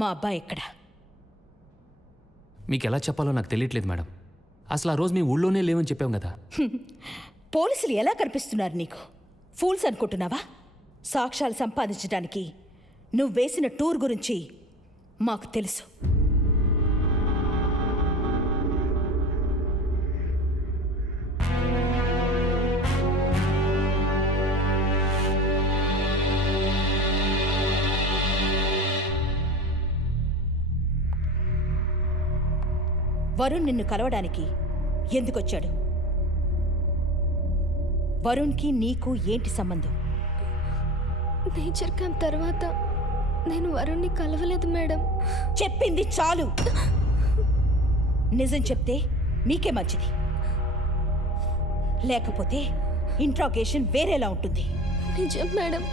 మా అబ్బాయి ఎక్కడ? మీకు ఎలా చెప్పాలో నాకు తెలియట్లేదు మేడం. అసలు ఆ రోజు మీ ఊళ్ళోనే లేవని చెప్పాం కదా. పోలీసులు ఎలా కనిపిస్తున్నారు నీకు? ఫూల్స్ అనుకుంటున్నావా? సాక్ష్యాలు సంపాదించడానికి నువ్వు వేసిన టూర్ గురించి మాకు తెలుసు. వరుణ్ నిన్ను కలవడానికి ఎందుకొచ్చాడు? వరుణ్కి నీకు ఏంటి సంబంధం? నేచర్ క్యాంప్ తర్వాత నేను వరుణ్ని కలవలేదు మేడం. చెప్పింది చాలు. నిజం చెప్తే మీకే మంచిది, లేకపోతే ఇంట్రాగేషన్ వేరేలా ఉంటుంది. నిజం మేడం.